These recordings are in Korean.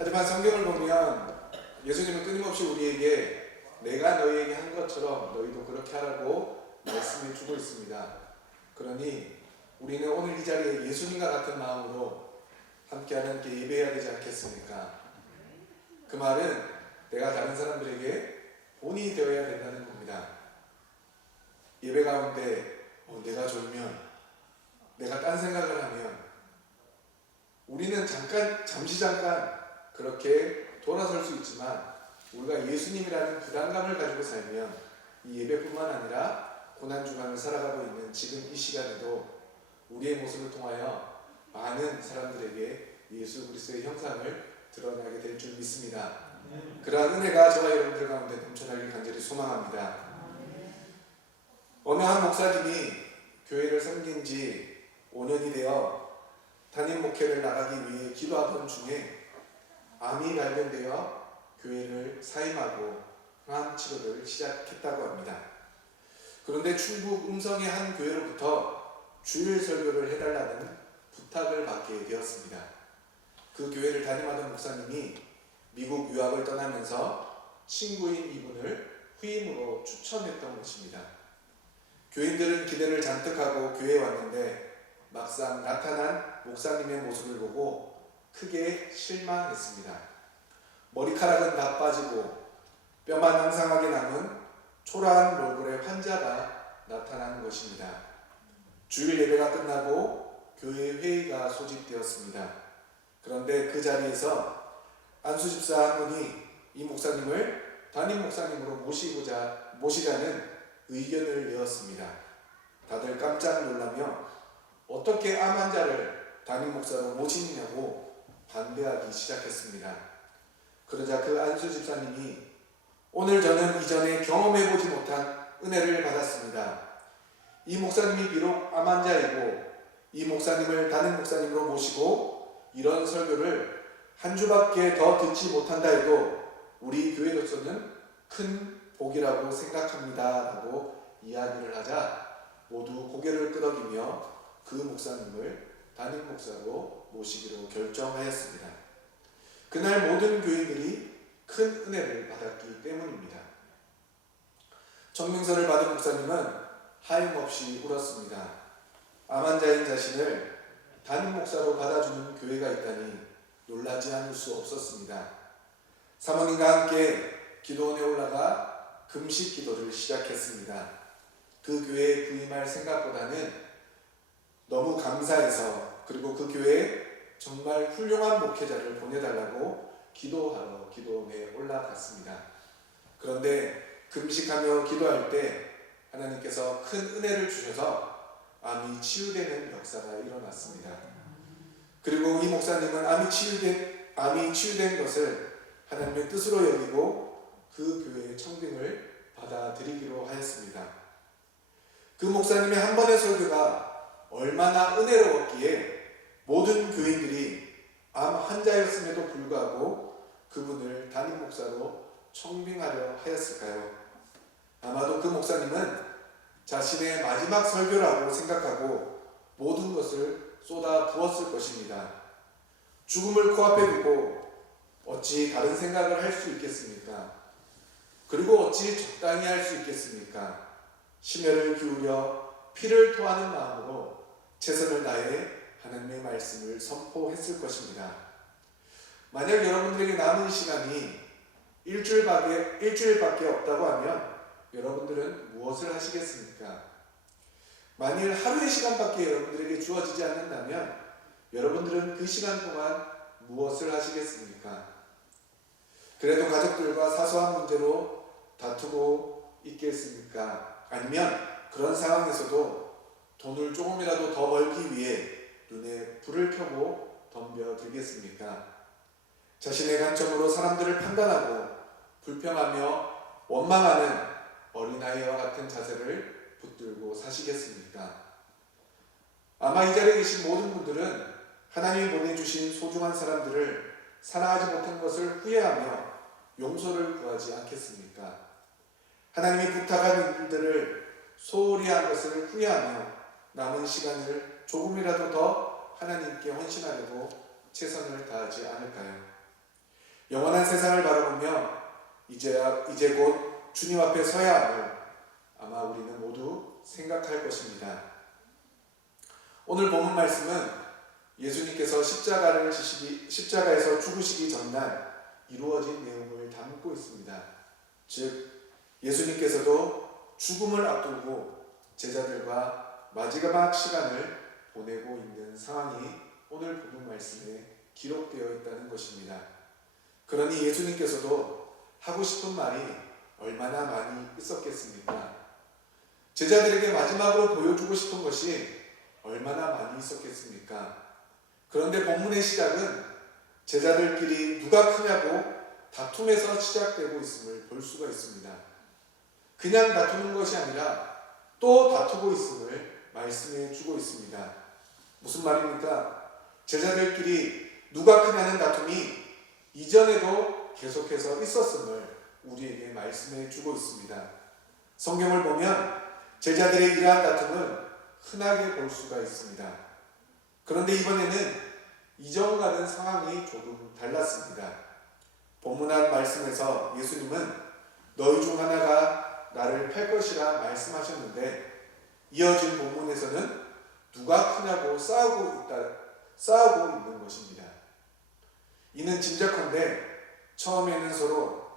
하지만 성경을 보면 예수님은 끊임없이 우리에게 내가 너희에게 한 것처럼 너희도 그렇게 하라고 말씀해 주고 있습니다. 그러니 우리는 오늘 이 자리에 예수님과 같은 마음으로 함께하는 게 예배해야 되지 않겠습니까? 그 말은 내가 다른 사람들에게 본이 되어야 된다는 겁니다. 예배 가운데 내가 졸면, 내가 딴 생각을 하면 우리는 잠시 잠깐 그렇게 돌아설 수 있지만 우리가 예수님이라는 부담감을 가지고 살면 이 예배뿐만 아니라 고난주간을 살아가고 있는 지금 이 시간에도 우리의 모습을 통하여 많은 사람들에게 예수 그리스도의 형상을 드러나게 될 줄 믿습니다. 그러한 은혜가 저와 여러분들 가운데 넘쳐나길 간절히 소망합니다. 어느 한 목사님이 교회를 섬긴 지 5년이 되어 담임 목회를 나가기 위해 기도하던 중에 암이 발견되어 교회를 사임하고 항암 치료를 시작했다고 합니다. 그런데 충북 음성의 한 교회로부터 주일 설교를 해달라는 부탁을 받게 되었습니다. 그 교회를 담임하던 목사님이 미국 유학을 떠나면서 친구인 이분을 후임으로 추천했던 것입니다. 교인들은 기대를 잔뜩 하고 교회에 왔는데 막상 나타난 목사님의 모습을 보고 크게 실망했습니다. 머리카락은 다 빠지고 뼈만 앙상하게 남은 초라한 얼굴의 환자가 나타나는 것입니다. 주일 예배가 끝나고 교회 회의가 소집되었습니다. 그런데 그 자리에서 안수 집사 한 분이 이 목사님을 담임 목사님으로 모시자는 의견을 내었습니다. 다들 깜짝 놀라며 어떻게 암 환자를 담임 목사로 모시느냐고 반대하기 시작했습니다. 그러자 그 안수 집사님이 오늘 저는 이전에 경험해보지 못한 은혜를 받았습니다. 이 목사님이 비록 암 환자이고 이 목사님을 담임 목사님으로 모시고 이런 설교를 한 주밖에 더 듣지 못한다 해도 우리 교회로서는 큰 복이라고 생각합니다 라고 이야기를 하자 모두 고개를 끄덕이며 그 목사님을 담임 목사로 모시기로 결정하였습니다. 그날 모든 교인들이 큰 은혜를 받았기 때문입니다. 청명서를 받은 목사님은 하염없이 울었습니다. 암 환자인 자신을 담임 목사로 받아주는 교회가 있다니 놀라지 않을 수 없었습니다. 사모님과 함께 기도원에 올라가 금식 기도를 시작했습니다. 그 교회에 부임할 생각보다는 너무 감사해서 그리고 그 교회에 정말 훌륭한 목회자를 보내달라고 기도하러 기도원에 올라갔습니다. 그런데 금식하며 기도할 때 하나님께서 큰 은혜를 주셔서 암이 치유되는 역사가 일어났습니다. 그리고 이 목사님은 암이 치유된 것을 하나님의 뜻으로 여기고 그 교회의 청빙을 받아들이기로 하였습니다. 그 목사님의 한 번의 설교가 얼마나 은혜로웠기에 모든 교인들이 암 환자였음에도 불구하고 그분을 담임 목사로 청빙하려 하였을까요? 아마도 그 목사님은 자신의 마지막 설교라고 생각하고 모든 것을 쏟아 부었을 것입니다. 죽음을 코앞에 두고 어찌 다른 생각을 할 수 있겠습니까? 그리고 어찌 적당히 할 수 있겠습니까? 심혈을 기울여 피를 토하는 마음으로 최선을 다해 하나님의 말씀을 선포했을 것입니다. 만약 여러분들에게 남은 시간이 일주일밖에 없다고 하면 여러분들은 무엇을 하시겠습니까? 만일 하루의 시간밖에 여러분들에게 주어지지 않는다면 여러분들은 그 시간 동안 무엇을 하시겠습니까? 그래도 가족들과 사소한 문제로 다투고 있겠습니까? 아니면 그런 상황에서도 돈을 조금이라도 더 벌기 위해 눈에 불을 켜고 덤벼들겠습니까? 자신의 관점으로 사람들을 판단하고 불평하며 원망하는 어린아이와 같은 자세를 붙들고 사시겠습니까? 아마 이 자리에 계신 모든 분들은 하나님이 보내주신 소중한 사람들을 사랑하지 못한 것을 후회하며 용서를 구하지 않겠습니까? 하나님이 부탁한 일들을 소홀히 한 것을 후회하며 남은 시간을 조금이라도 더 하나님께 헌신하려고 최선을 다하지 않을까요? 영원한 세상을 바라보며 이제 곧 주님 앞에 서야 함을 아마 우리는 모두 생각할 것입니다. 오늘 본문 말씀은 예수님께서 십자가에서 죽으시기 전날 이루어진 내용을 담고 있습니다. 즉 예수님께서도 죽음을 앞두고 제자들과 마지막 시간을 보내고 있는 상황이 오늘 본문 말씀에 기록되어 있다는 것입니다. 그러니 예수님께서도 하고 싶은 말이 얼마나 많이 있었겠습니까? 제자들에게 마지막으로 보여주고 싶은 것이 얼마나 많이 있었겠습니까? 그런데 본문의 시작은 제자들끼리 누가 크냐고 다툼에서 시작되고 있음을 볼 수가 있습니다. 그냥 다투는 것이 아니라 또 다투고 있음을 말씀해 주고 있습니다. 무슨 말입니까? 제자들끼리 누가 크냐는 다툼이 이전에도 계속해서 있었음을 우리에게 말씀해 주고 있습니다. 성경을 보면 제자들의 이러한 다툼은 흔하게 볼 수가 있습니다. 그런데 이번에는 이전과는 상황이 조금 달랐습니다. 본문한 말씀에서 예수님은 너희 중 하나가 나를 팔 것이라 말씀하셨는데 이어진 본문에서는 누가 크냐고 싸우고 있는 것입니다. 이는 짐작컨대 처음에는 서로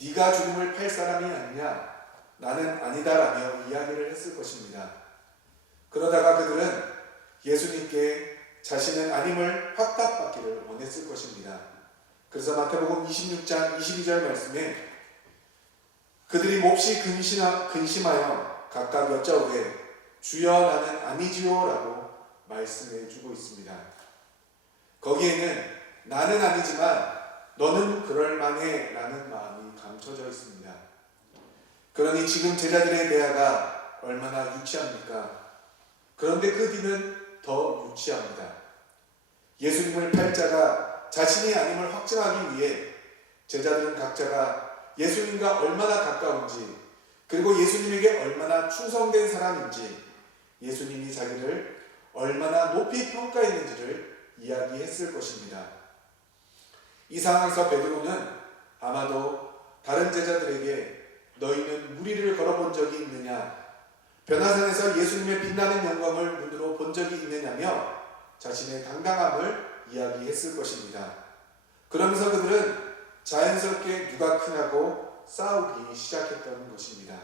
네가 주님을 팔 사람이 아니냐 나는 아니다라며 이야기를 했을 것입니다. 그러다가 그들은 예수님께 자신은 아님을 확답받기를 원했을 것입니다. 그래서 마태복음 26장 22절 말씀에 그들이 몹시 근심하여 각각 여짜오되 주여 나는 아니지요 라고 말씀해 주고 있습니다. 거기에는 나는 아니지만 너는 그럴만해 라는 마음이 감춰져 있습니다. 그러니 지금 제자들의 대화가 얼마나 유치합니까? 그런데 그 뒤는 더 유치합니다. 예수님을 팔 자가 자신이 아님을 확증하기 위해 제자들은 각자가 예수님과 얼마나 가까운지 그리고 예수님에게 얼마나 충성된 사람인지 예수님이 자기를 얼마나 높이 평가했는지를 이야기했을 것입니다. 이 상황에서 베드로는 아마도 다른 제자들에게 너희는 무리를 걸어본 적이 있느냐? 변화산에서 예수님의 빛나는 영광을 눈으로 본 적이 있느냐며 자신의 당당함을 이야기했을 것입니다. 그러면서 그들은 자연스럽게 누가 크냐고 싸우기 시작했다는 것입니다.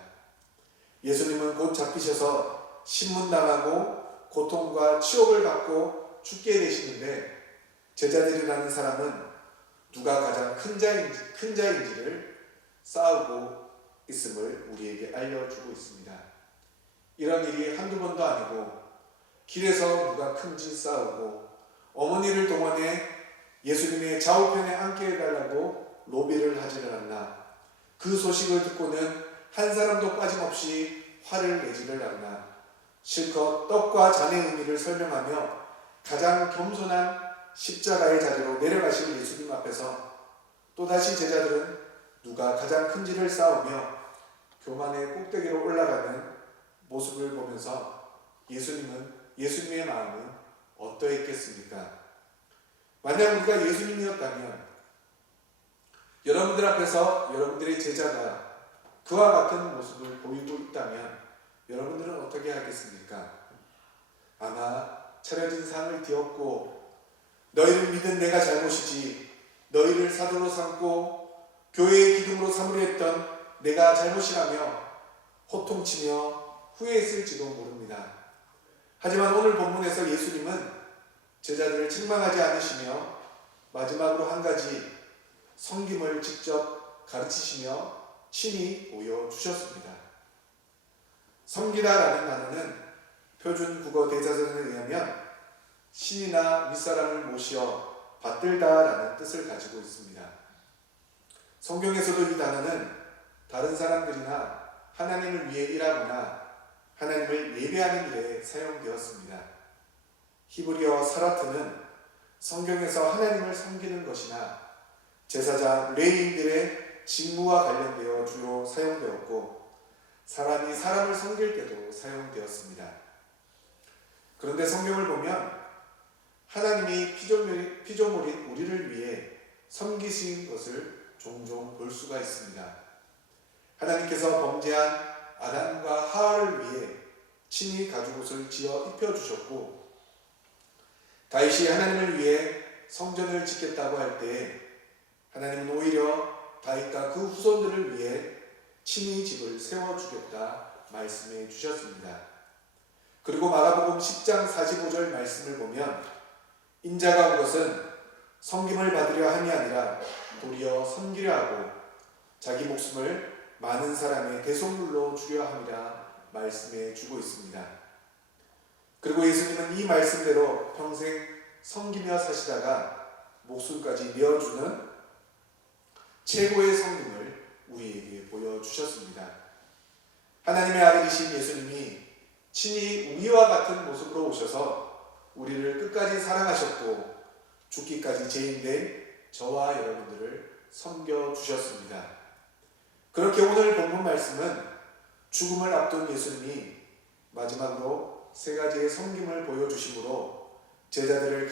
예수님은 곧 잡히셔서 신문당하고 고통과 치욕을 받고 죽게 되시는데 제자들이라는 사람은 누가 가장 큰 자인지를 싸우고 있음을 우리에게 알려주고 있습니다. 이런 일이 한두 번도 아니고 길에서 누가 큰지 싸우고 어머니를 동원해 예수님의 좌우편에 앉게 해달라고 로비를 하지를 않나 그 소식을 듣고는 한 사람도 빠짐없이 화를 내지를 않나 실컷 떡과 잔의 의미를 설명하며 가장 겸손한 십자가의 자리로 내려가실 예수님 앞에서 또다시 제자들은 누가 가장 큰지를 싸우며 교만의 꼭대기로 올라가는 모습을 보면서 예수님의 마음은 어떠했겠습니까? 만약 우리가 예수님이었다면 여러분들 앞에서 여러분들의 제자가 그와 같은 모습을 보이고 있다면 여러분들은 어떻게 하겠습니까? 아마 차려진 상을 뒤엎고 너희를 믿은 내가 잘못이지 너희를 사도로 삼고 교회의 기둥으로 삼으려 했던 내가 잘못이라며 호통치며 후회했을지도 모릅니다. 하지만 오늘 본문에서 예수님은 제자들을 책망하지 않으시며 마지막으로 한 가지 섬김을 직접 가르치시며 친히 보여주셨습니다. 섬기다라는 단어는 표준 국어 대사전에 의하면 신이나 윗사람을 모시어 받들다라는 뜻을 가지고 있습니다. 성경에서도 이 단어는 다른 사람들이나 하나님을 위해 일하거나 하나님을 예배하는 일에 사용되었습니다. 히브리어 사라트는 성경에서 하나님을 섬기는 것이나 제사장 레위인들의 직무와 관련되어 주로 사용되었고 사람이 사람을 섬길 때도 사용되었습니다. 그런데 성경을 보면 하나님이 피조물인 우리를 위해 섬기신 것을 종종 볼 수가 있습니다. 하나님께서 범죄한 아담과 하와를 위해 친히 가죽옷을 지어 입혀주셨고, 다윗이 하나님을 위해 성전을 짓겠다고 할 때 하나님은 오히려 다윗과 그 후손들을 위해 친히 집을 세워주겠다 말씀해 주셨습니다. 그리고 마가복음 10장 45절 말씀을 보면 인자가 온 것은 섬김을 받으려 함이 아니라 도리어 섬기려 하고 자기 목숨을 많은 사람의 대속물로 주려 함이라 말씀해 주고 있습니다. 그리고 예수님은 이 말씀대로 평생 섬기며 사시다가 목숨까지 내어주는 최고의 섬김을 우리에게 보여주셨습니다. 하나님의 아들이신 예수님이 친히 우리와 같은 모습으로 오셔서 우리를 끝까지 사랑하셨고 죽기까지 죄인된 저와 여러분들을 섬겨주셨습니다. 그렇게 오늘 본문 말씀은 죽음을 앞둔 예수님이 마지막으로 세 가지의 섬김을 보여주심으로 제자들을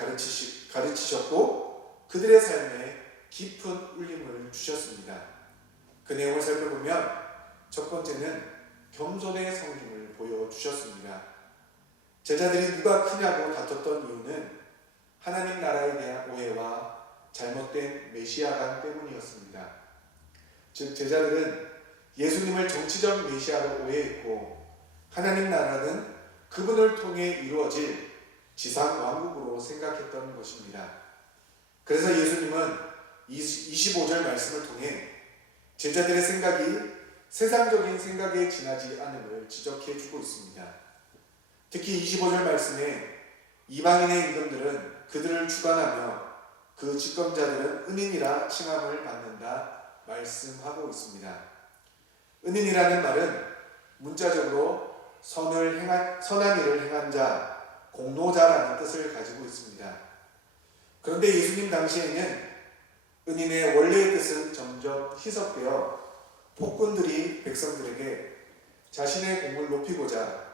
가르치셨고 그들의 삶에 깊은 울림을 주셨습니다. 그 내용을 살펴보면 첫 번째는 겸손의 섬김을 보여주셨습니다. 제자들이 누가 크냐고 다퉜던 이유는 하나님 나라에 대한 오해와 잘못된 메시아관 때문이었습니다. 즉 제자들은 예수님을 정치적 메시아로 오해했고 하나님 나라는 그분을 통해 이루어질 지상 왕국으로 생각했던 것입니다. 그래서 예수님은 25절 말씀을 통해 제자들의 생각이 세상적인 생각에 지나지 않음을 지적해 주고 있습니다. 특히 25절 말씀에 이방인의 임금들은 그들을 주관하며 그 집권자들은 은인이라 칭함을 받는다 말씀하고 있습니다. 은인이라는 말은 문자적으로 선한 일을 행한 자, 공로자라는 뜻을 가지고 있습니다. 그런데 예수님 당시에는 은인의 원래의 뜻은 점점 희석되어 폭군들이 백성들에게 자신의 공을 높이고자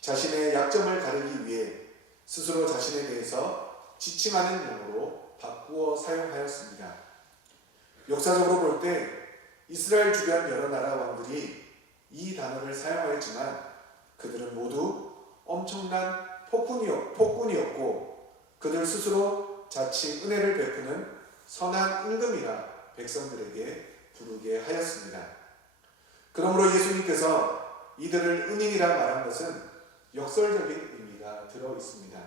자신의 약점을 가리기 위해 스스로 자신에 대해서 지칭하는 용어로 바꾸어 사용하였습니다. 역사적으로 볼 때 이스라엘 주변 여러 나라 왕들이 이 단어를 사용하였지만 그들은 모두 엄청난 폭군이었고 그들 스스로 자칭 은혜를 베푸는 선한 임금이라 백성들에게 부르게 하였습니다. 그러므로 예수님께서 이들을 은인이라 말한 것은 역설적인 의미가 들어 있습니다.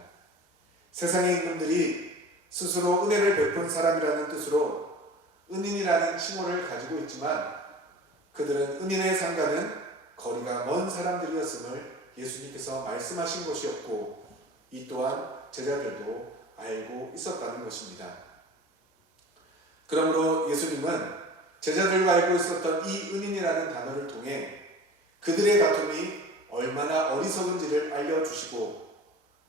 세상의 임금들이 스스로 은혜를 베푼 사람이라는 뜻으로 은인이라는 칭호를 가지고 있지만 그들은 은인의 상가는 거리가 먼 사람들이었음을 예수님께서 말씀하신 것이었고 이 또한 제자들도 알고 있었다는 것입니다. 그러므로 예수님은 제자들과 알고 있었던 이 은인이라는 단어를 통해 그들의 다툼이 얼마나 어리석은지를 알려주시고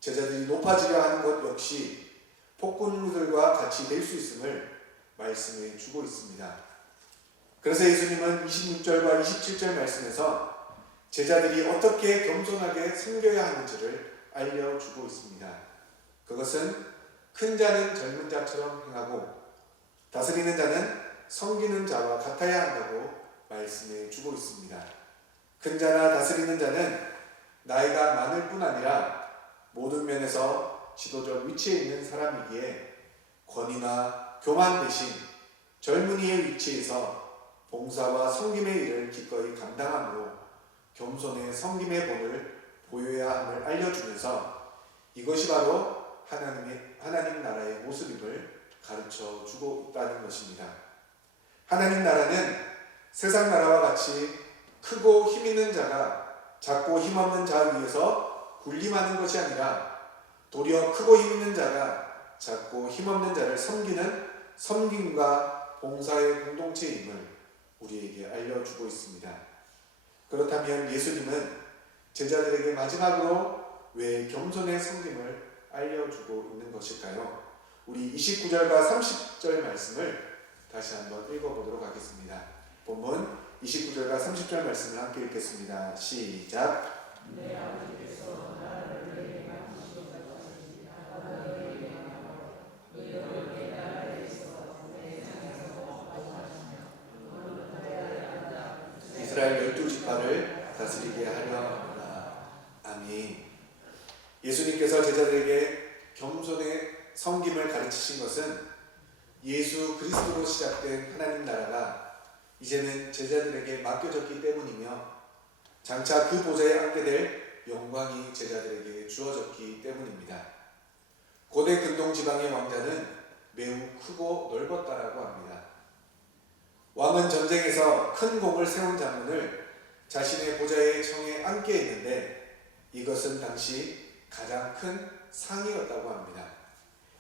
제자들이 높아지려 하는 것 역시 폭군들과 같이 될 수 있음을 말씀해 주고 있습니다. 그래서 예수님은 26절과 27절 말씀에서 제자들이 어떻게 겸손하게 섬겨야 하는지를 알려주고 있습니다. 그것은 큰 자는 젊은 자처럼 행하고 다스리는 자는 섬기는 자와 같아야 한다고 말씀해 주고 있습니다. 큰 자나 다스리는 자는 나이가 많을 뿐 아니라 모든 면에서 지도적 위치에 있는 사람이기에 권위나 교만 대신 젊은이의 위치에서 봉사와 섬김의 일을 기꺼이 감당함으로 겸손의 섬김의 본을 보여야 함을 알려주면서 이것이 바로 하나님 나라의 모습임을 가르쳐 주고 있다는 것입니다. 하나님 나라는 세상 나라와 같이 크고 힘 있는 자가 작고 힘없는 자 위에서 군림하는 것이 아니라 도리어 크고 힘 있는 자가 작고 힘없는 자를 섬기는 섬김과 봉사의 공동체임을 우리에게 알려주고 있습니다. 그렇다면 예수님은 제자들에게 마지막으로 왜 겸손의 섬김을 알려주고 있는 것일까요? 우리 29절과 30절 말씀을 다시 한번 읽어보도록 하겠습니다. 본문 29절과 30절 말씀을 함께 읽겠습니다. 시작. 내 아버지께서 나를 너희에게 맡기신 것 같으니 너희에게 명하노라. 너희가 내 나라에 있어 이스라엘 12지파를 다스리게 하려 하노라. 아멘. 예수님께서 제자들에게 겸손의 섬김을 가르치신 것은 예수 그리스도로 시작된 하나님 나라가 이제는 제자들에게 맡겨졌기 때문이며 장차 그 보좌에 앉게 될 영광이 제자들에게 주어졌기 때문입니다. 고대 근동 지방의 왕자는 매우 크고 넓었다라고 합니다. 왕은 전쟁에서 큰 공을 세운 장군을 자신의 보좌의 청에 앉게 했는데 이것은 당시 가장 큰 상이었다고 합니다.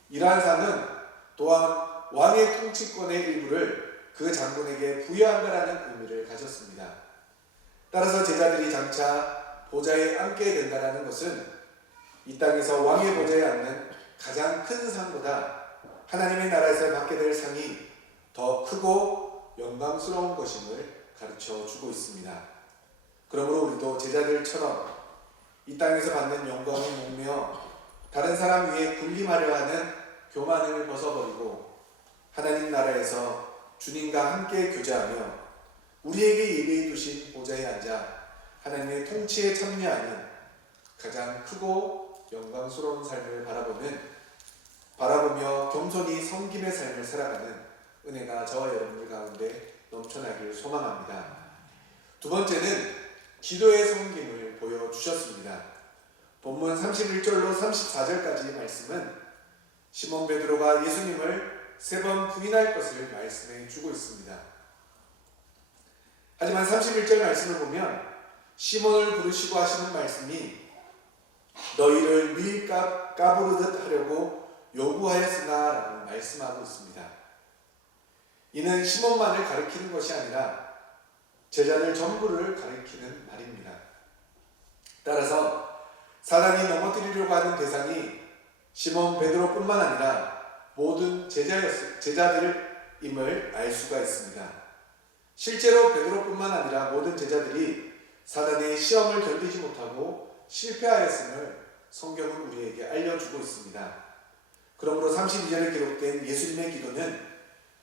이러한 상은 또한 왕의 통치권의 일부를 그 장군에게 부여한다라는 의미를 가졌습니다. 따라서 제자들이 장차 보좌에 앉게 된다는 것은 이 땅에서 왕의 보좌에 앉는 가장 큰 상보다 하나님의 나라에서 받게 될 상이 더 크고 영광스러운 것임을 가르쳐 주고 있습니다. 그러므로 우리도 제자들처럼 이 땅에서 받는 영광을 목며 다른 사람 위에 군림하려 하는 교만을 벗어버리고 하나님 나라에서 주님과 함께 교제하며 우리에게 예비해 두신 보좌에 앉아 하나님의 통치에 참여하는 가장 크고 영광스러운 삶을 바라보며 겸손히 섬김의 삶을 살아가는 은혜가 저와 여러분들 가운데 넘쳐나길 소망합니다. 두 번째는 기도의 섬김을 보여주셨습니다. 본문 31절로 34절까지 말씀은 시몬 베드로가 예수님을 3번 부인할 것을 말씀해 주고 있습니다. 하지만 31절 말씀을 보면 시몬을 부르시고 하시는 말씀이 너희를 밀 까부르듯 하려고 요구하였으나 라고 말씀하고 있습니다. 이는 시몬만을 가리키는 것이 아니라 제자들 전부를 가리키는 말입니다. 따라서 사단이 넘어뜨리려고 하는 대상이 시몬 베드로뿐만 아니라 모든 제자들임을 알 수가 있습니다. 실제로 베드로뿐만 아니라 모든 제자들이 사단의 시험을 견디지 못하고 실패하였음을 성경은 우리에게 알려주고 있습니다. 그러므로 32절에 기록된 예수님의 기도는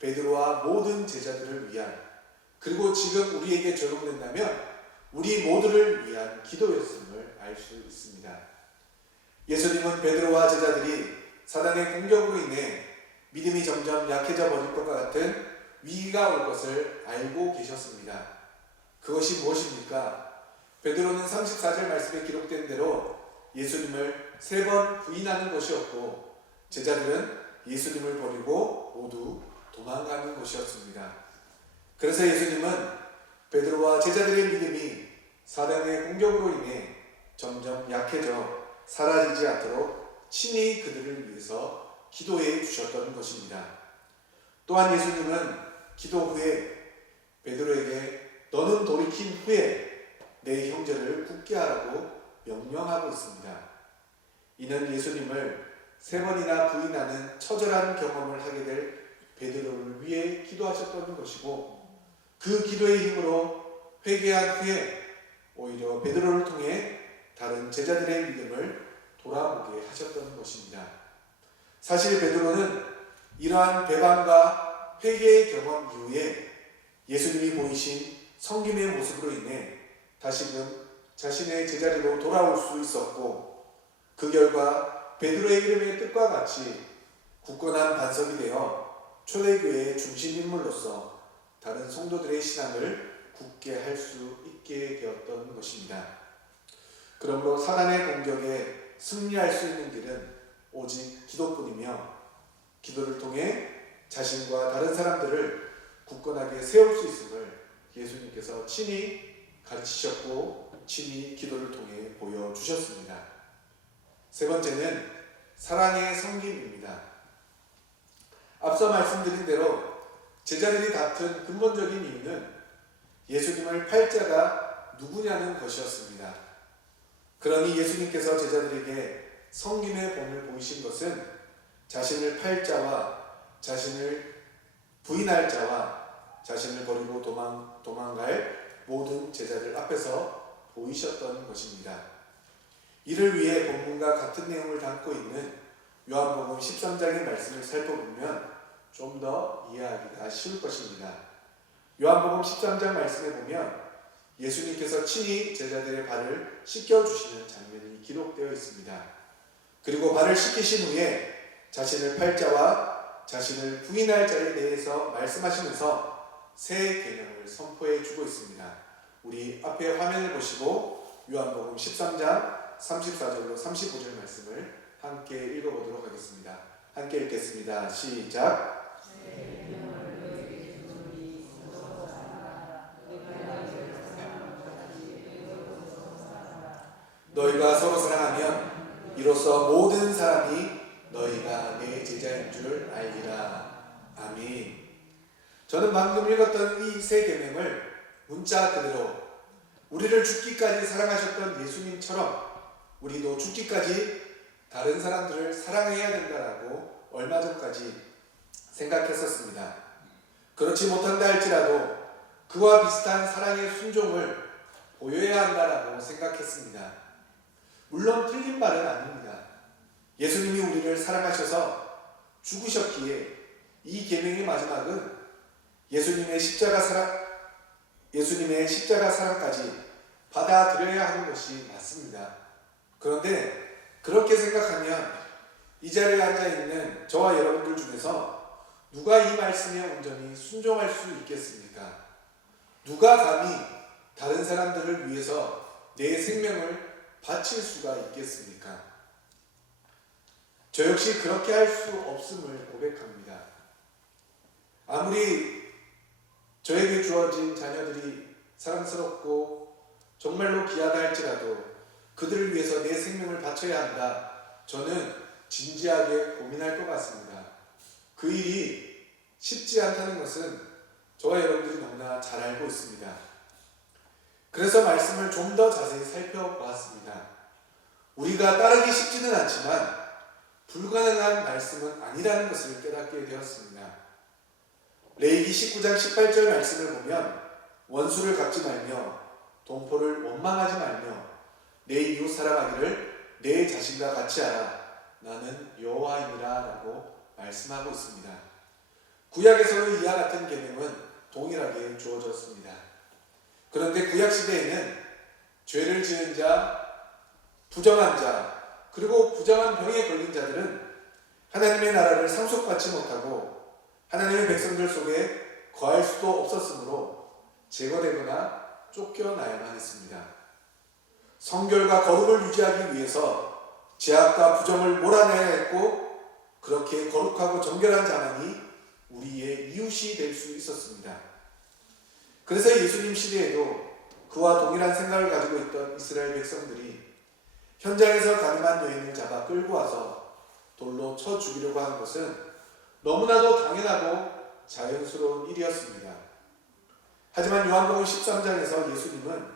베드로와 모든 제자들을 위한 그리고 지금 우리에게 적용된다면 우리 모두를 위한 기도였음을 알 수 있습니다. 예수님은 베드로와 제자들이 사단의 공격으로 인해 믿음이 점점 약해져 버릴 것과 같은 위기가 올 것을 알고 계셨습니다. 그것이 무엇입니까? 베드로는 34절 말씀에 기록된 대로 예수님을 3번 부인하는 것이었고 제자들은 예수님을 버리고 모두 도망가는 것이었습니다. 그래서 예수님은 베드로와 제자들의 믿음이 사단의 공격으로 인해 점점 약해져 사라지지 않도록 친히 그들을 위해서 기도해 주셨던 것입니다. 또한 예수님은 기도 후에 베드로에게 너는 돌이킨 후에 내 형제를 굳게 하라고 명령하고 있습니다. 이는 예수님을 3번이나 부인하는 처절한 경험을 하게 될 베드로를 위해 기도하셨던 것이고 그 기도의 힘으로 회개한 후에 오히려 베드로를 통해 다른 제자들의 믿음을 돌아보게 하셨던 것입니다. 사실 베드로는 이러한 배반과 회개의 경험 이후에 예수님이 보이신 섬김의 모습으로 인해 다시금 자신의 제자리로 돌아올 수 있었고 그 결과 베드로의 이름의 뜻과 같이 굳건한 반석이 되어 초대교회의 중심 인물로서 다른 성도들의 신앙을 굳게 할 수 있게 되었던 것입니다. 그러므로 사단의 공격에 승리할 수 있는 길은 오직 기도뿐이며 기도를 통해 자신과 다른 사람들을 굳건하게 세울 수 있음을 예수님께서 친히 가르치셨고 친히 기도를 통해 보여주셨습니다. 3번째는 사랑의 섬김입니다. 앞서 말씀드린 대로 제자들이 다툰 근본적인 이유는 예수님을 팔 자가 누구냐는 것이었습니다. 그러니 예수님께서 제자들에게 섬김의 본을 보이신 것은 자신을 팔 자와 자신을 부인할 자와 자신을 버리고 도망갈 모든 제자들 앞에서 보이셨던 것입니다. 이를 위해 본문과 같은 내용을 담고 있는 요한복음 13장의 말씀을 살펴보면 좀 더 이해하기가 쉬울 것입니다. 요한복음 13장 말씀에 보면 예수님께서 친히 제자들의 발을 씻겨주시는 장면이 기록되어 있습니다. 그리고 발을 씻기신 후에 자신을 팔 자와 자신을 부인할 자에 대해서 말씀하시면서 새 계명을 선포해 주고 있습니다. 우리 앞에 화면을 보시고 요한복음 13장 34절로 35절 말씀을 함께 읽어보도록 하겠습니다. 함께 읽겠습니다. 시작. 너희가 서로 사랑하면 이로써 모든 사람이 너희가 내 제자인 줄 알리라. 아멘. 저는 방금 읽었던 이 새 계명을 문자 그대로 우리를 죽기까지 사랑하셨던 예수님처럼 우리도 죽기까지 다른 사람들을 사랑해야 된다라고 얼마 전까지 생각했었습니다. 그렇지 못한다 할지라도 그와 비슷한 사랑의 순종을 보여야 한다라고 생각했습니다. 물론 틀린 말은 아닙니다. 예수님이 우리를 사랑하셔서 죽으셨기에 이 계명의 마지막은 예수님의 십자가 사랑까지 받아들여야 하는 것이 맞습니다. 그런데 그렇게 생각하면 이 자리에 앉아있는 저와 여러분들 중에서 누가 이 말씀에 온전히 순종할 수 있겠습니까? 누가 감히 다른 사람들을 위해서 내 생명을 바칠 수가 있겠습니까? 저 역시 그렇게 할 수 없음을 고백합니다. 아무리 저에게 주어진 자녀들이 사랑스럽고 정말로 귀하다 할지라도 그들을 위해서 내 생명을 바쳐야 한다. 저는 진지하게 고민할 것 같습니다. 그 일이 쉽지 않다는 것은 저와 여러분들이 너무나 잘 알고 있습니다. 그래서 말씀을 좀 더 자세히 살펴보았습니다. 우리가 따르기 쉽지는 않지만 불가능한 말씀은 아니라는 것을 깨닫게 되었습니다. 레위기 19장 18절 말씀을 보면 원수를 갚지 말며 동포를 원망하지 말며 내 이웃 사랑하기를 내 자신과 같이 하라. 나는 여호와이니라 라고 말씀하고 있습니다. 구약에서는 이와 같은 계명은 동일하게 주어졌습니다. 그런데 구약시대에는 죄를 지은 자, 부정한 자, 그리고 부정한 병에 걸린 자들은 하나님의 나라를 상속받지 못하고 하나님의 백성들 속에 거할 수도 없었으므로 제거되거나 쫓겨나야만 했습니다. 성결과 거룩을 유지하기 위해서 죄악과 부정을 몰아내야 했고 그렇게 거룩하고 정결한 자만이 우리의 이웃이 될 수 있었습니다. 그래서 예수님 시대에도 그와 동일한 생각을 가지고 있던 이스라엘 백성들이 현장에서 가늠한 여인을 잡아 끌고 와서 돌로 쳐 죽이려고 하는 것은 너무나도 당연하고 자연스러운 일이었습니다. 하지만 요한복음 13장에서 예수님은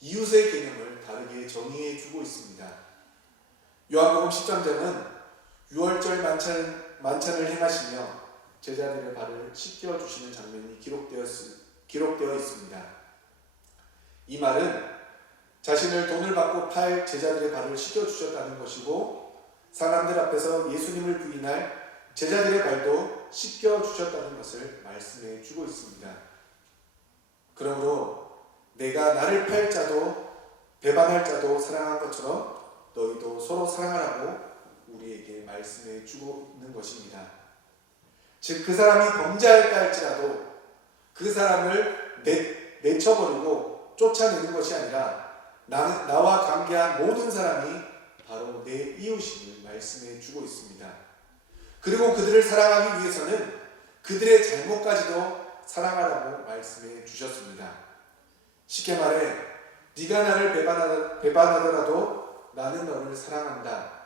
이웃의 개념을 다르게 정의해 주고 있습니다. 요한복음 13장은 유월절 만찬을 행하시며 제자들의 발을 씻겨주시는 장면이 기록되어 있습니다. 이 말은 자신을 돈을 받고 팔 제자들의 발을 씻겨주셨다는 것이고 사람들 앞에서 예수님을 부인할 제자들의 발도 씻겨주셨다는 것을 말씀해 주고 있습니다. 그러므로 내가 나를 팔 자도 배반할 자도 사랑한 것처럼 너희도 서로 사랑하라고 우리에게 말씀해 주고 있는 것입니다. 즉 그 사람이 범죄할까 할지라도 그 사람을 내쳐버리고 쫓아내는 것이 아니라 나와 관계한 모든 사람이 바로 내 이웃임을 말씀해 주고 있습니다. 그리고 그들을 사랑하기 위해서는 그들의 잘못까지도 사랑하라고 말씀해 주셨습니다. 쉽게 말해 네가 나를 배반하더라도 나는 너를 사랑한다.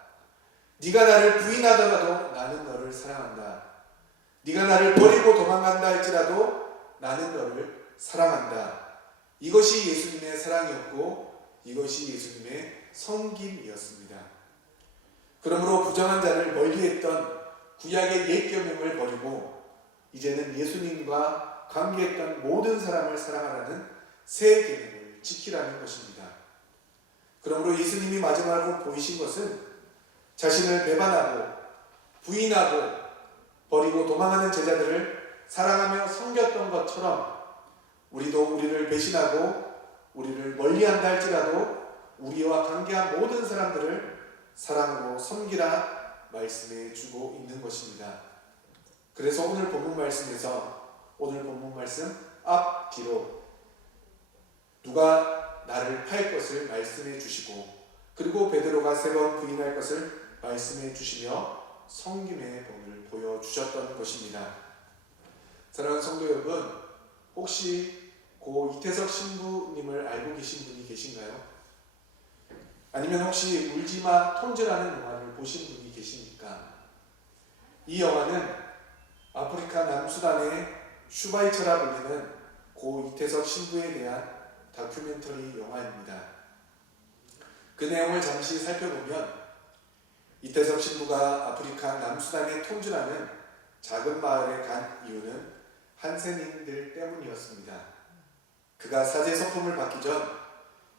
네가 나를 부인하더라도 나는 너를 사랑한다. 네가 나를 버리고 도망간다 할지라도 나는 너를 사랑한다. 이것이 예수님의 사랑이었고 이것이 예수님의 섬김이었습니다. 그러므로 부정한 자를 멀리했던 구약의 옛 계명을 버리고 이제는 예수님과 관계했던 모든 사람을 사랑하라는 새 계명을 지키라는 것입니다. 그러므로 예수님이 마지막으로 보이신 것은 자신을 배반하고 부인하고 버리고 도망하는 제자들을 사랑하며 섬겼던 것처럼 우리도 우리를 배신하고 우리를 멀리한다 할지라도 우리와 관계한 모든 사람들을 사랑으로 섬기라 말씀해 주고 있는 것입니다. 그래서 오늘 본문 말씀 앞뒤로 누가 나를 팔 것을 말씀해 주시고, 그리고 베드로가 3번 부인할 것을 말씀해 주시며 섬김의 본을 보여주셨던 것입니다. 사랑하는 성도 여러분, 혹시 고 이태석 신부님을 알고 계신 분이 계신가요? 아니면 혹시 울지마 톰즈라는 영화를 보신 분이 계십니까? 이 영화는 아프리카 남수단의 슈바이처라 불리는 고 이태석 신부에 대한 다큐멘터리 영화입니다. 그 내용을 잠시 살펴보면 이태석 신부가 아프리카 남수단의 톰즈라는 작은 마을에 간 이유는 한센인들 때문이었습니다. 그가 사제 서품을 받기 전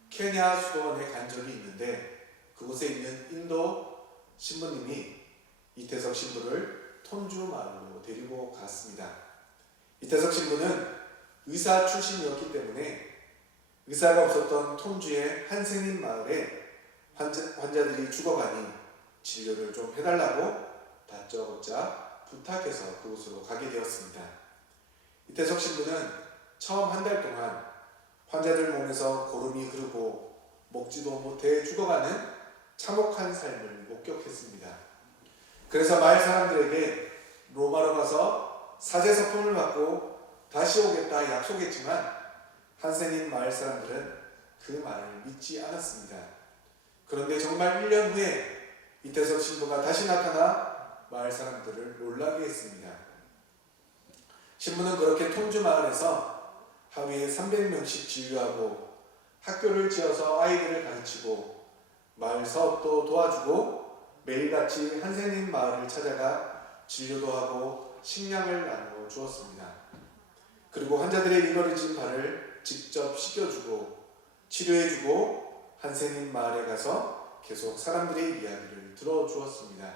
케냐 수도원에 간 적이 있는데 그곳에 있는 인도 신부님이 이태석 신부를 톤주 마을로 데리고 갔습니다. 이태석 신부는 의사 출신이었기 때문에 의사가 없었던 톤주의 한센인 마을에 환자들이 죽어가니 진료를 좀 해달라고 다짜고짜 부탁해서 그곳으로 가게 되었습니다. 이태석 신부는 처음 한 달 동안 환자들 몸에서 고름이 흐르고 먹지도 못해 죽어가는 참혹한 삶을 목격했습니다. 그래서 마을 사람들에게 로마로 가서 사제 서품을 받고 다시 오겠다 약속했지만 한센인 마을 사람들은 그 말을 믿지 않았습니다. 그런데 정말 1년 후에 이태석 신부가 다시 나타나 마을 사람들을 놀라게 했습니다. 신부는 그렇게 톰주 마을에서 하루에 300명씩 진료하고 학교를 지어서 아이들을 가르치고 마을 사업도 도와주고 매일같이 한센인 마을을 찾아가 진료도 하고 식량을 나누어 주었습니다. 그리고 환자들의 이거리진 발을 직접 씻겨주고 치료해주고 한센인 마을에 가서 계속 사람들의 이야기를 들어주었습니다.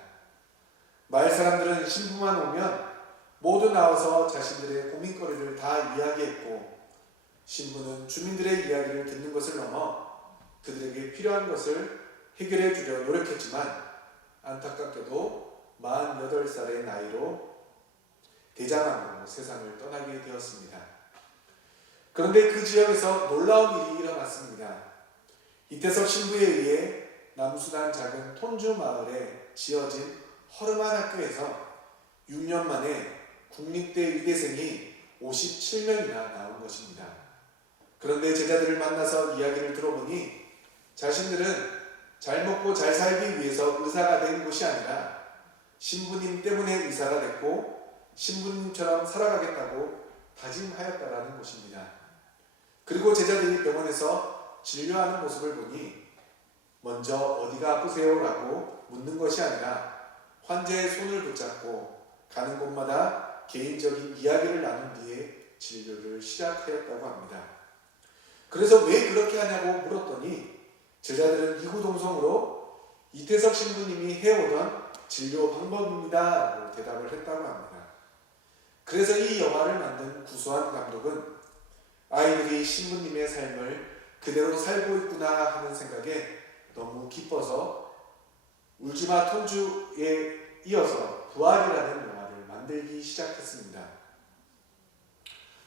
마을 사람들은 신부만 오면 모두 나와서 자신들의 고민거리를 다 이야기했고, 신부는 주민들의 이야기를 듣는 것을 넘어 그들에게 필요한 것을 해결해 주려 노력했지만 안타깝게도 48살의 나이로 대장암으로 세상을 떠나게 되었습니다. 그런데 그 지역에서 놀라운 일이 일어났습니다. 이태석 신부에 의해 남수단 작은 톤주 마을에 지어진 허름한 학교에서 6년 만에 국립대 의대생이 57명이나 나온 것입니다. 그런데 제자들을 만나서 이야기를 들어보니 자신들은 잘 먹고 잘 살기 위해서 의사가 된 것이 아니라 신부님 때문에 의사가 됐고 신부님처럼 살아가겠다고 다짐하였다라는 것입니다. 그리고 제자들이 병원에서 진료하는 모습을 보니 먼저 어디가 아프세요? 라고 묻는 것이 아니라 환자의 손을 붙잡고 가는 곳마다 개인적인 이야기를 나눈 뒤에 진료를 시작하였다고 합니다. 그래서 왜 그렇게 하냐고 물었더니 제자들은 이구동성으로 이태석 신부님이 해오던 진료 방법입니다 라고 대답을 했다고 합니다. 그래서 이 영화를 만든 구수한 감독은 아이들이 신부님의 삶을 그대로 살고 있구나 하는 생각에 너무 기뻐서 울지마 톤주에 이어서 부활이라는 영화를 만들기 시작했습니다.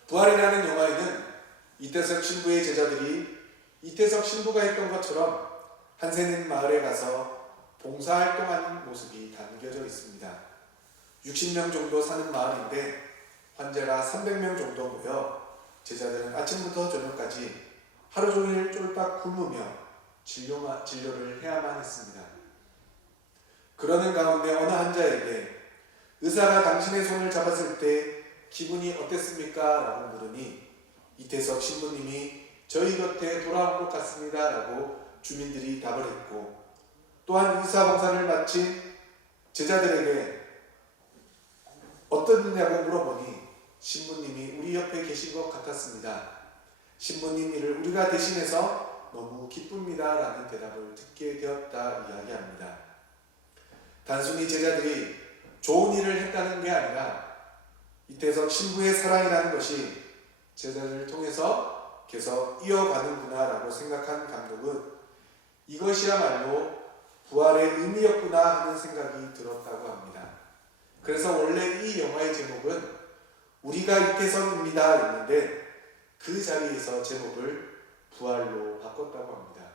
부활이라는 영화에는 이태석 신부의 제자들이 이태석 신부가 했던 것처럼 한센인 마을에 가서 봉사활동하는 모습이 담겨져 있습니다. 60명 정도 사는 마을인데 환자가 300명 정도 모여 제자들은 아침부터 저녁까지 하루 종일 쫄딱 굶으며 진료를 해야만 했습니다. 그러는 가운데 어느 환자에게 의사가 당신의 손을 잡았을 때 기분이 어땠습니까? 라고 물으니 이태석 신부님이 저희 곁에 돌아온 것 같습니다 라고 주민들이 답을 했고, 또한 의사봉사를 마친 제자들에게 어떠냐고 물어보니 신부님이 우리 옆에 계신 것 같았습니다. 신부님 일을 우리가 대신해서 너무 기쁩니다 라는 대답을 듣게 되었다 이야기합니다. 단순히 제자들이 좋은 일을 했다는 게 아니라 이태석 신부의 사랑이라는 것이 제자들을 통해서 계속 이어가는구나 라고 생각한 감독은 이것이야말로 부활의 의미였구나 하는 생각이 들었다고 합니다. 그래서 원래 이 영화의 제목은 우리가 이태성입니다 였는데 그 자리에서 제목을 부활로 바꿨다고 합니다.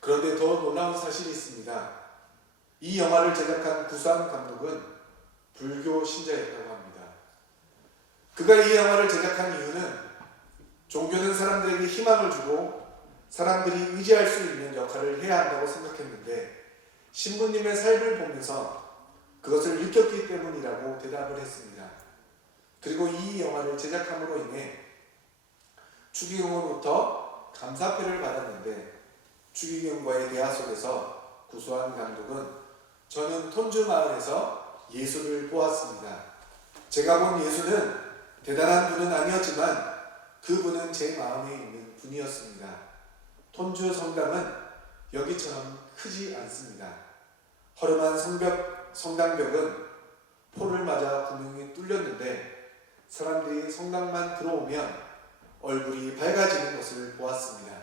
그런데 더 놀라운 사실이 있습니다. 이 영화를 제작한 구상 감독은 불교 신자였다고 합니다. 그가 이 영화를 제작한 이유는 종교는 사람들에게 희망을 주고 사람들이 의지할 수 있는 역할을 해야 한다고 생각했는데 신부님의 삶을 보면서 그것을 느꼈기 때문이라고 대답을 했습니다. 그리고 이 영화를 제작함으로 인해 추기경으로부터 감사패를 받았는데 추기경과의 대화 속에서 구수한 감독은 저는 톤주 마을에서 예수를 보았습니다. 제가 본 예수는 대단한 분은 아니었지만 그분은 제 마음에 있는 분이었습니다. 톤주 성당은 여기처럼 크지 않습니다. 허름한 성당벽은 포를 맞아 구멍이 뚫렸는데 사람들이 성당만 들어오면 얼굴이 밝아지는 것을 보았습니다.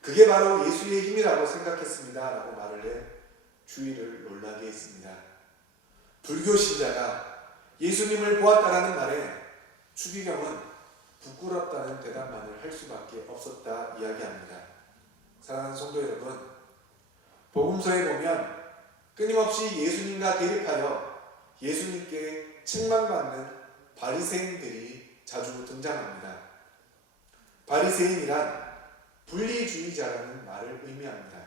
그게 바로 예수의 힘이라고 생각했습니다 라고 말을 해 주위를 놀라게 했습니다. 불교 신자가 예수님을 보았다라는 말에 추기경은 부끄럽다는 대답만을 할 수밖에 없었다 이야기합니다. 사랑하는 성도 여러분, 복음서에 보면 끊임없이 예수님과 대립하여 예수님께 책망받는 바리새인들이 자주 등장합니다. 바리새인이란 분리주의자라는 말을 의미합니다.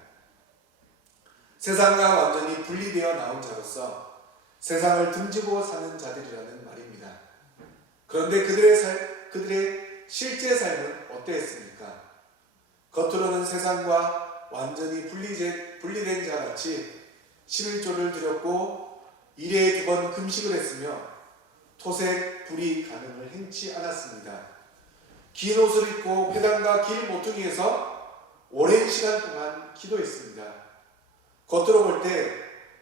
세상과 완전히 분리되어 나온 자로서 세상을 등지고 사는 자들이라는 말입니다. 그런데 그들의 실제 삶은 어떠했습니까? 겉으로는 세상과 완전히 분리된 자같이 11조를 드렸고 일에 2번 금식을 했으며 토색, 불이 가늠을 행치 않았습니다. 긴 옷을 입고 회당과 길 모퉁이에서 오랜 시간 동안 기도했습니다. 겉으로 볼 때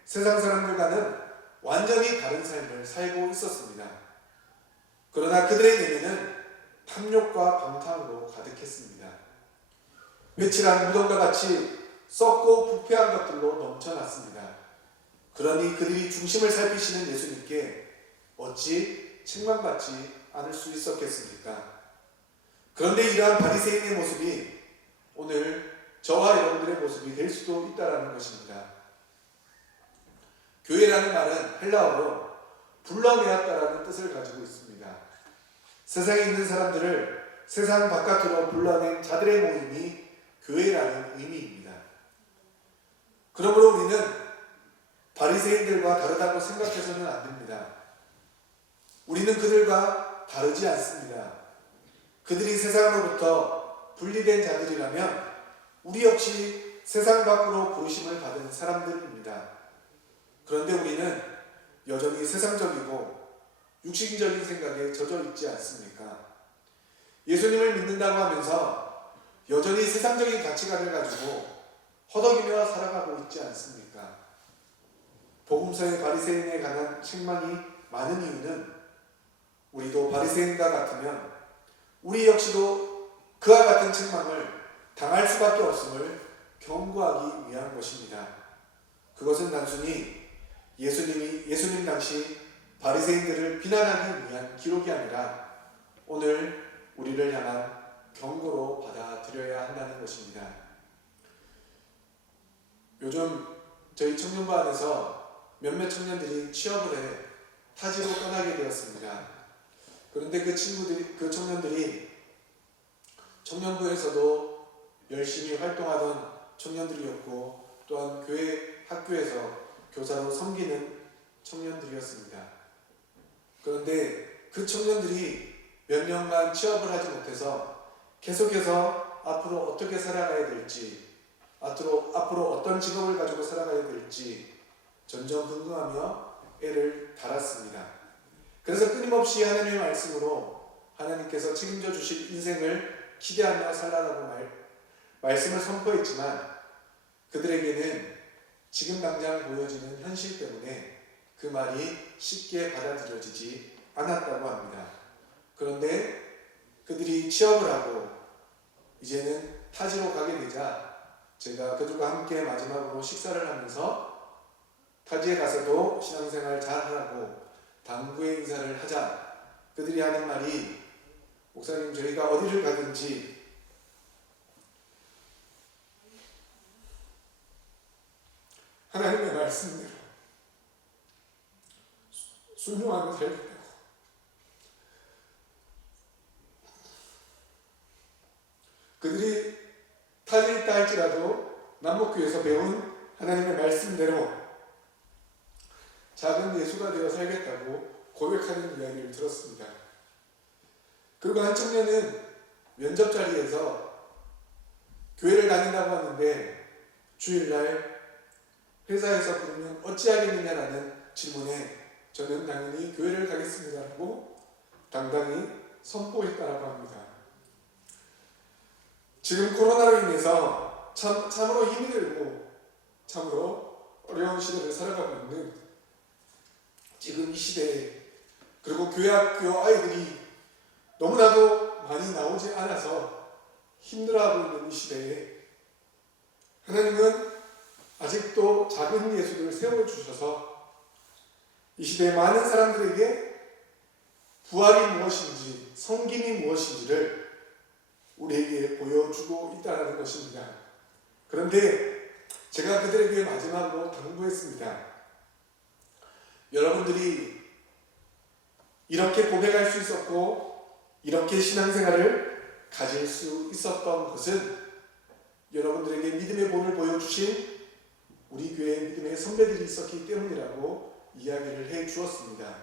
세상 사람들과는 완전히 다른 삶을 살고 있었습니다. 그러나 그들의 내면은 탐욕과 방탕으로 가득했습니다. 며칠한 무덤과 같이 썩고 부패한 것들로 넘쳐났습니다. 그러니 그들이 중심을 살피시는 예수님께 어찌 책망받지 않을 수 있었겠습니까? 그런데 이러한 바리새인의 모습이 오늘 저와 여러분들의 모습이 될 수도 있다는 것입니다. 교회라는 말은 헬라어로 불러내었다라는 뜻을 가지고 있습니다. 세상에 있는 사람들을 세상 바깥으로 불러낸 자들의 모임이 교회라는 의미입니다. 그러므로 우리는 바리새인들과 다르다고 생각해서는 안 됩니다. 우리는 그들과 다르지 않습니다. 그들이 세상으로부터 분리된 자들이라면 우리 역시 세상 밖으로 부르심을 받은 사람들입니다. 그런데 우리는 여전히 세상적이고 육신적인 생각에 젖어 있지 않습니까? 예수님을 믿는다고 하면서 여전히 세상적인 가치관을 가지고 허덕이며 살아가고 있지 않습니까? 복음서의 바리새인에 관한 책망이 많은 이유는 우리도 바리새인과 같으면 우리 역시도 그와 같은 책망을 당할 수밖에 없음을 경고하기 위한 것입니다. 그것은 단순히 예수님 당시 바리새인들을 비난하기 위한 기록이 아니라 오늘 우리를 향한 경고로 받아들여야 한다는 것입니다. 요즘 저희 청년부 안에서 몇몇 청년들이 취업을 해 타지로 떠나게 되었습니다. 그런데 그 청년들이 청년부에서도 열심히 활동하던 청년들이었고 또한 교회 학교에서 교사로 섬기는 청년들이었습니다. 그런데 그 청년들이 몇 년간 취업을 하지 못해서 계속해서 앞으로 어떻게 살아가야 될지, 앞으로 어떤 직업을 가지고 살아가야 될지 전전긍긍하며 애를 달았습니다. 그래서 끊임없이 하나님의 말씀으로 하나님께서 책임져 주실 인생을 기대하며 살라라고 말씀을 선포했지만 그들에게는 지금 당장 보여지는 현실 때문에 그 말이 쉽게 받아들여지지 않았다고 합니다. 그런데 그들이 취업을 하고 이제는 타지로 가게 되자 제가 그들과 함께 마지막으로 식사를 하면서 타지에 가서도 신앙생활 잘 하라고 당부의 인사를 하자 그들이 하는 말이 목사님 저희가 어디를 가든지 하나님의 말씀대로 순종하며 살겠다고. 그들이 타지에 있다 할지라도 남목교에서 배운 하나님의 말씀대로 작은 예수가 되어 살겠다고 고백하는 이야기를 들었습니다. 그리고 한 청년은 면접 자리에서 교회를 다닌다고 하는데 주일날 회사에서 부르면 어찌하겠느냐라는 질문에 저는 당연히 교회를 가겠습니다라고 당당히 선포했다라고 합니다. 지금 코로나로 인해서 참으로 힘이 들고 참으로 어려운 시대를 살아가고 있는 지금 이 시대에 그리고 교회 학교 아이들이 너무나도 많이 나오지 않아서 힘들어하고 있는 이 시대에 하나님은 아직도 작은 예수를 세워주셔서 이 시대의 많은 사람들에게 부활이 무엇인지 성김이 무엇인지를 우리에게 보여주고 있다는 것입니다. 그런데 제가 그들에게 마지막으로 당부했습니다. 여러분들이 이렇게 고백할 수 있었고 이렇게 신앙생활을 가질 수 있었던 것은 여러분들에게 믿음의 본을 보여주신 우리 교회의 믿음의 선배들이 있었기 때문이라고 이야기를 해 주었습니다.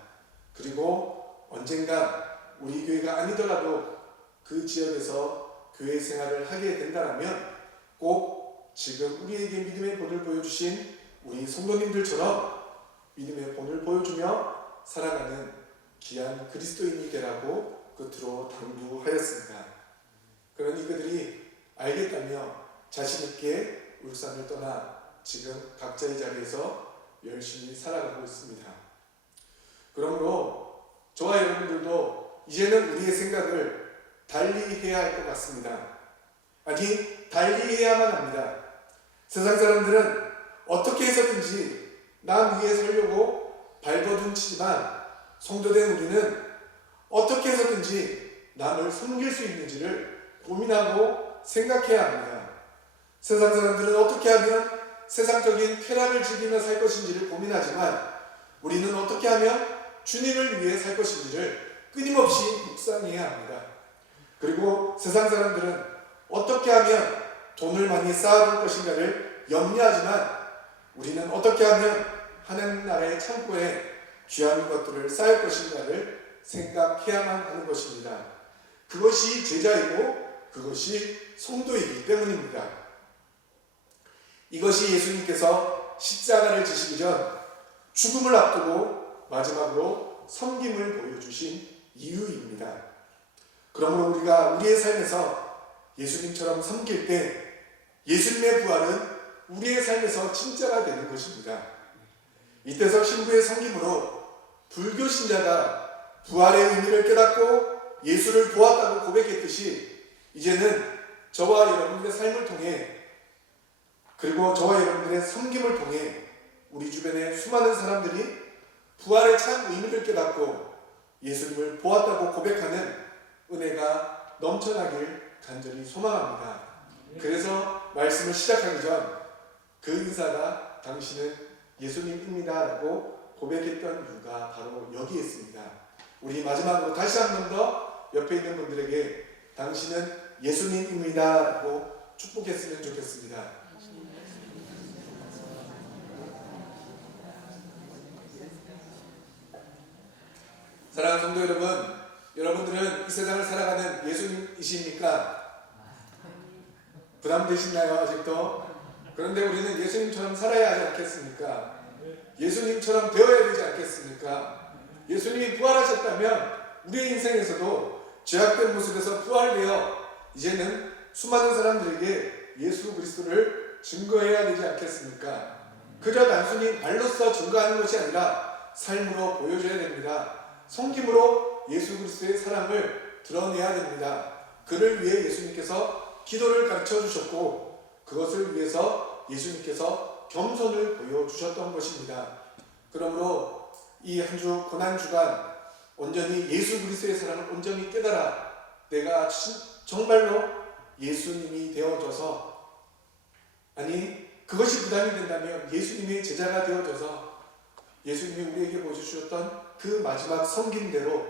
그리고 언젠가 우리 교회가 아니더라도 그 지역에서 교회 생활을 하게 된다면 꼭 지금 우리에게 믿음의 본을 보여주신 우리 성도님들처럼 믿음의 본을 보여주며 살아가는 귀한 그리스도인이 되라고 끝으로 당부하였습니다. 그러니 그들이 알겠다며 자신 있게 울산을 떠나 지금 각자의 자리에서 열심히 살아가고 있습니다. 그러므로 저와 여러분들도 이제는 우리의 생각을 달리 해야 할 것 같습니다. 아니, 달리 해야만 합니다. 세상 사람들은 어떻게 해서든지 남 위에 서려고 발버둥 치지만 성도된 우리는 어떻게 해서든지 남을 섬길 수 있는지를 고민하고 생각해야 합니다. 세상 사람들은 어떻게 하면 세상적인 쾌락을 즐기며 살 것인지를 고민하지만 우리는 어떻게 하면 주님을 위해 살 것인지를 끊임없이 묵상해야 합니다. 그리고 세상 사람들은 어떻게 하면 돈을 많이 쌓아둘 것인가를 염려하지만 우리는 어떻게 하면 하나님 나라의 창고에 귀한 것들을 쌓을 것인가를 생각해야만 하는 것입니다. 그것이 제자이고 그것이 성도이기 때문입니다. 이것이 예수님께서 십자가를 지시기 전 죽음을 앞두고 마지막으로 섬김을 보여주신 이유입니다. 그러므로 우리가 우리의 삶에서 예수님처럼 섬길 때 예수님의 부활은 우리의 삶에서 진짜가 되는 것입니다. 이태석 신부의 섬김으로 불교 신자가 부활의 의미를 깨닫고 예수를 보았다고 고백했듯이 이제는 저와 여러분들의 삶을 통해 그리고 저와 여러분들의 섬김을 통해 우리 주변의 수많은 사람들이 부활의 참 의미를 깨닫고 예수님을 보았다고 고백하는 은혜가 넘쳐나길 간절히 소망합니다. 그래서 말씀을 시작하기 전 그 인사가 당신은 예수님입니다 라고 고백했던 이유가 바로 여기에 있습니다. 우리 마지막으로 다시 한 번 더 옆에 있는 분들에게 당신은 예수님입니다 라고 축복했으면 좋겠습니다. 사랑하는 성도 여러분, 여러분들은 이 세상을 살아가는 예수님이십니까? 부담되시나요 아직도? 그런데 우리는 예수님처럼 살아야 하지 않겠습니까? 예수님처럼 되어야 되지 않겠습니까? 예수님이 부활하셨다면 우리의 인생에서도 죄악된 모습에서 부활되어 이제는 수많은 사람들에게 예수 그리스도를 증거해야 되지 않겠습니까? 그저 단순히 말로써 증거하는 것이 아니라 삶으로 보여줘야 됩니다. 섬김으로 예수 그리스도의 사랑을 드러내야 됩니다. 그를 위해 예수님께서 기도를 가르쳐 주셨고 그것을 위해서 예수님께서 겸손을 보여주셨던 것입니다. 그러므로 이 한 주 고난주간 온전히 예수 그리스도의 사랑을 온전히 깨달아 내가 정말로 예수님이 되어져서, 아니 그것이 부담이 된다면 예수님의 제자가 되어져서 예수님이 우리에게 보여주셨던 그 마지막 섬김대로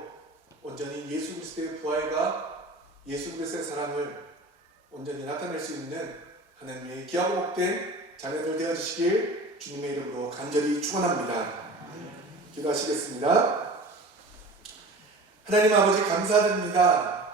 온전히 예수 그리스도의 부활과 예수 그리스도의 사랑을 온전히 나타낼 수 있는 하나님의 귀하고 복된 자녀들 되어주시길 주님의 이름으로 간절히 축원합니다. 기도하시겠습니다. 하나님 아버지 감사드립니다.